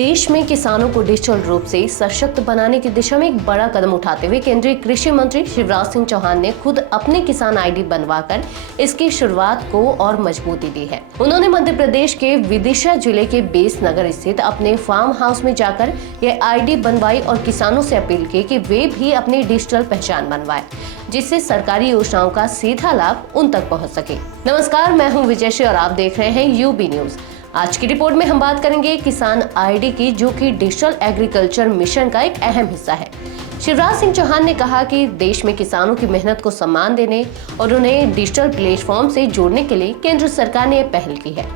देश में किसानों को डिजिटल रूप से सशक्त बनाने की दिशा में एक बड़ा कदम उठाते हुए केंद्रीय कृषि मंत्री शिवराज सिंह चौहान ने खुद अपने किसान आईडी बनवाकर इसकी शुरुआत को और मजबूती दी है। उन्होंने मध्य प्रदेश के विदिशा जिले के बेस नगर स्थित अपने फार्म हाउस में जाकर यह आईडी बनवाई और किसानों से अपील की कि वे भी अपनी डिजिटल पहचान बनवाएं, जिससे सरकारी योजनाओं का सीधा लाभ उन तक पहुंच सके। नमस्कार, मैं हूं विजयश्री और आप देख रहे हैं यूबी न्यूज। आज की रिपोर्ट में हम बात करेंगे किसान आईडी की, जो कि डिजिटल एग्रीकल्चर मिशन का एक अहम हिस्सा है। शिवराज सिंह चौहान ने कहा कि देश में किसानों की मेहनत को सम्मान देने और उन्हें डिजिटल प्लेटफॉर्म से जोड़ने के लिए केंद्र सरकार ने पहल की है।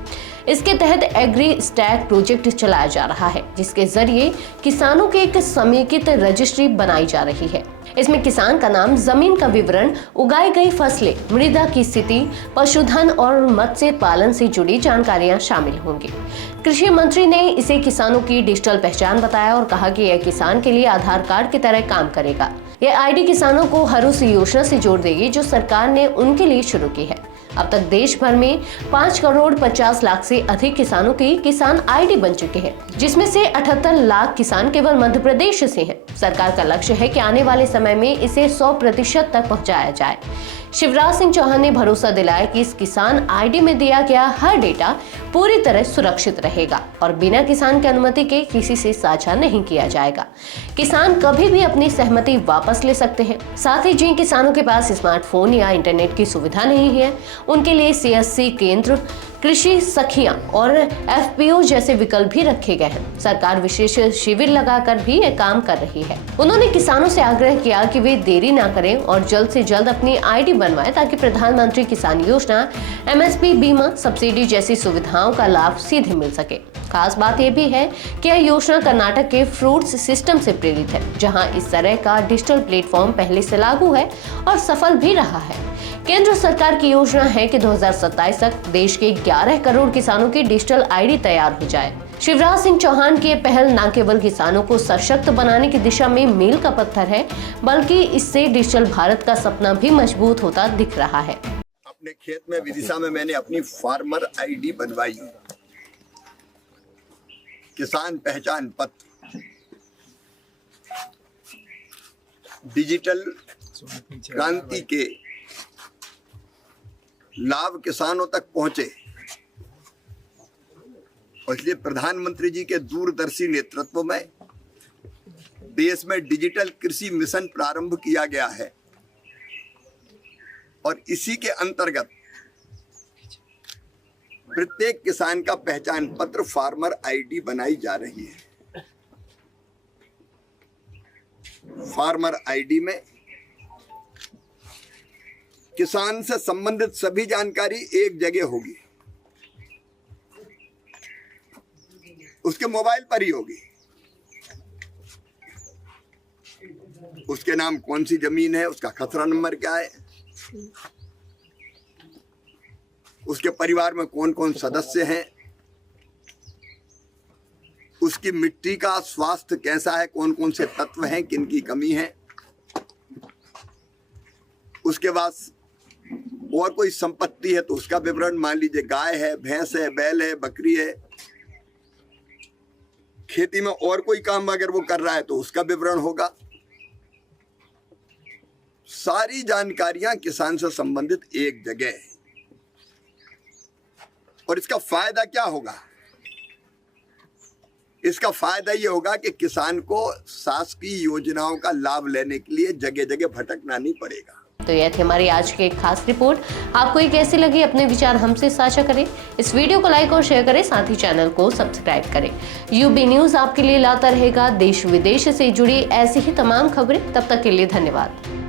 इसके तहत एग्री स्टैक प्रोजेक्ट चलाया जा रहा है, जिसके जरिए किसानों की एक समेकित रजिस्ट्री बनाई जा रही है। इसमें किसान का नाम, जमीन का विवरण, उगाई गई फसलें, मृदा की स्थिति, पशुधन और मत्स्य पालन से जुड़ी जानकारियां शामिल होंगी। कृषि मंत्री ने इसे किसानों की डिजिटल पहचान बताया और कहा कि यह किसान के लिए आधार कार्ड की तरह काम करेगा। यह आईडी किसानों को हर उस योजना से जोड़ देगी जो सरकार ने उनके लिए शुरू की है। अब तक देश भर में 5 करोड़ 50 लाख से अधिक किसानों की किसान आईडी बन चुके हैं, जिसमें से 78 लाख किसान केवल मध्य प्रदेश से हैं। सरकार का लक्ष्य है कि आने वाले समय में इसे 100% तक पहुंचाया जाए। शिवराज सिंह चौहान ने भरोसा दिलाया कि इस किसान आईडी में दिया गया हर डेटा पूरी तरह सुरक्षित रहेगा और बिना किसान की अनुमति के किसी से साझा नहीं किया जाएगा। किसान कभी भी अपनी सहमति वापस ले सकते हैं। साथ ही जिन किसानों के पास स्मार्टफोन या इंटरनेट की सुविधा नहीं है, उनके लिए CSC केंद्र, कृषि सखियां और FPO जैसे विकल्प भी रखे गए हैं। सरकार विशेष शिविर लगाकर भी यह काम कर रही है। उन्होंने किसानों से आग्रह किया कि वे देरी न करें और जल्द से जल्द अपनी आईडी बनवाएं, ताकि प्रधानमंत्री किसान योजना, MSP बीमा, सब्सिडी जैसी सुविधाओं का लाभ सीधे मिल सके। खास बात यह भी है कि यह योजना कर्नाटक के फ्रूट्स सिस्टम से प्रेरित है, जहां इस तरह का डिजिटल प्लेटफॉर्म पहले से लागू है और सफल भी रहा है। केंद्र सरकार की योजना है कि 2027 तक देश के 11 करोड़ किसानों की डिजिटल आईडी तैयार हो जाए। शिवराज सिंह चौहान की पहल न केवल किसानों को सशक्त बनाने की दिशा में मील का पत्थर है, बल्कि इससे डिजिटल भारत का सपना भी मजबूत होता दिख रहा है। अपने खेत में विदिशा में मैंने अपनी फार्मर आईडी बनवाई, किसान पहचान पत्र। डिजिटल क्रांति के लाभ किसानों तक पहुंचे और इसलिए प्रधानमंत्री जी के दूरदर्शी नेतृत्व में देश में डिजिटल कृषि मिशन प्रारंभ किया गया है और इसी के अंतर्गत प्रत्येक किसान का पहचान पत्र फार्मर आईडी बनाई जा रही है। फार्मर आईडी में किसान से संबंधित सभी जानकारी एक जगह होगी, उसके मोबाइल पर ही होगी। उसके नाम कौन सी जमीन है, उसका खसरा नंबर क्या है, उसके परिवार में कौन कौन सदस्य हैं, उसकी मिट्टी का स्वास्थ्य कैसा है, कौन कौन से तत्व हैं, किन की कमी है। उसके बाद और कोई संपत्ति है तो उसका विवरण, मान लीजिए गाय है, भैंस है, बैल है, बकरी है। खेती में और कोई काम अगर वो कर रहा है तो उसका विवरण होगा। सारी जानकारियां किसान से संबंधित एक जगह है। और इसका फायदा क्या होगा? इसका फायदा ये होगा कि किसान को शासकीय योजनाओं का लाभ लेने के लिए जगह जगह भटकना नहीं पड़ेगा। तो यह थी हमारी आज की एक खास रिपोर्ट। आपको ये कैसी लगी, अपने विचार हमसे साझा करें। इस वीडियो को लाइक और शेयर करें, साथ ही चैनल को सब्सक्राइब करें। यूबी न्यूज आपके लिए लाता रहेगा देश विदेश से जुड़ी ऐसी ही तमाम खबरें। तब तक के लिए धन्यवाद।